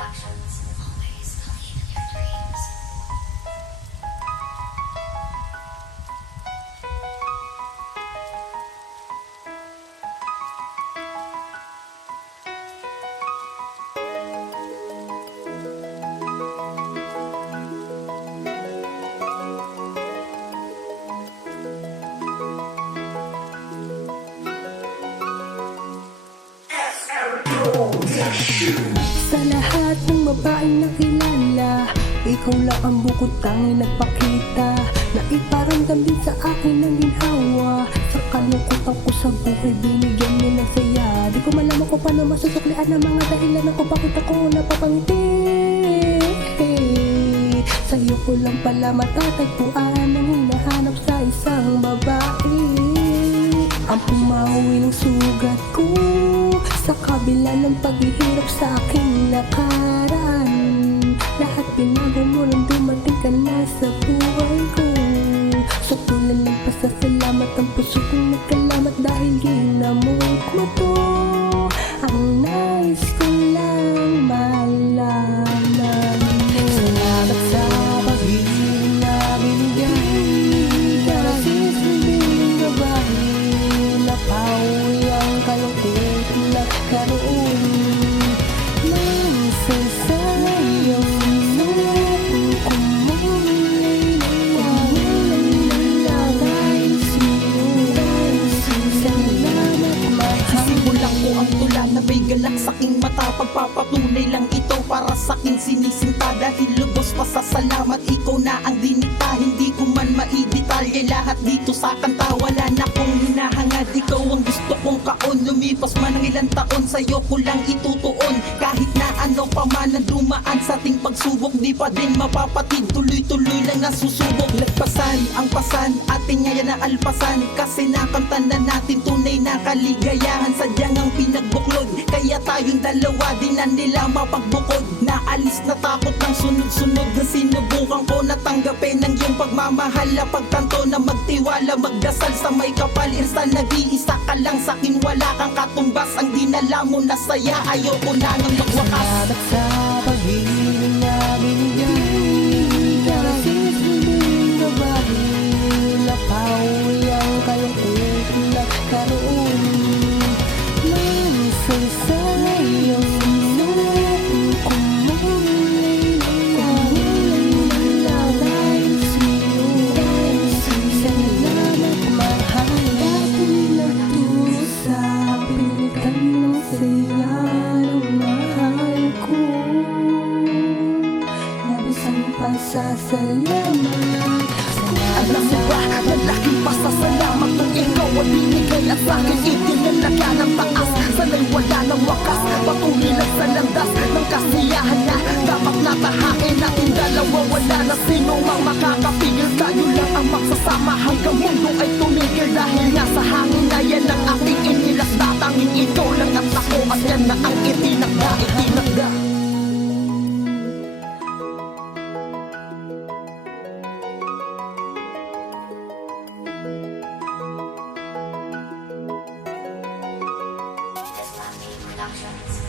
Productions, always believe in your dreams. Sa lahat ng babaeng nakilala, ikaw lang ang bukod tanging nagpakita na iparamdam din sa akin ang ginhawa. Sa kalungkutan ko sa buhay, binigyan niya ng saya. Di ko malaman kung paano masusuklian ang mga dahilan kung bakit ako napapangiti. Sa'yo ko lang pala matatagpuan ang hinahanap sa isang babae. Ang pumawi ng sugat ko sa kabila ng paghihirap sa aking nakaraan. Lahat binago mo nang dumating ka na sa buhay ko. Sa tulan ng pasasalamat ang puso kong nagkalamat dahil ginamot mo to. Ang nais ko lang malaman mo. Salamat sa pag-ibig na binigay. Para sisiling babae na pauwi ang kalungkot na karoon. Nang sasayang sinuko ko muli na dahil sa'yo. Salamat mahal. Simulan ko ang tula na may galak sa aking mata. Pagpapatunay lang ito para sa akin sinisinta. Dahil lubos pasasalamat, ikaw na ang dinikta. Hindi ko man maidetalye lahat dito sa kanta. Wala na kong hinahangad, ikaw ang gusto kong kaon. Lumipas man ang ilang taon, sa'yo ko lang itutuon. Kahit na ano pa man ang dumaan sa ating pagsubok, di pa din mapapatid, tuloy-tuloy lang nasusubok. Lagpasan ang pasan, ating ngayon na alpasan. Kasi nakamtan na natin tunay na kaligayahan. Sadyang ang pinagbuklod, kaya tayong dalawa di na nila mapagbukod. Naalis na takot ng sunod-sunod na sinubukan ko natanggapin ng iyong pagmamahal. Na pagtanto na magtiwala, magdasal sa may kapal. Instant nag-iisa ka lang sa'kin, wala kang katumbas. Ang dinala mo na saya, ayoko na nang magwakas. Salamat sa pag-ibig na binigay. Para sisiling babae na pauwi ang kalungkot na karoon. Nang sasayang sinuko ko muli na dahil sa'yo. Salamat mahal. Dati naturo sa pilitan ng saya ng mahal ko. Labis ang pasasalamat. Alam mo ba, malaking pasasalamat nung ikaw ang binigay at sa'kin itinalaga ng taas. Sana'y wala ng wakas, patuloy lang sa landas ng kasiyahan na dapat natahain natin dalawa. Wala na sino mang makakapigil, tayo lang ang magsasama hanggang mundo ay tumigil. Dahil nga sa hangin na yan ang ating inilasda, tanging ikaw lang at ako, at yan na ang itinakda. This Productions.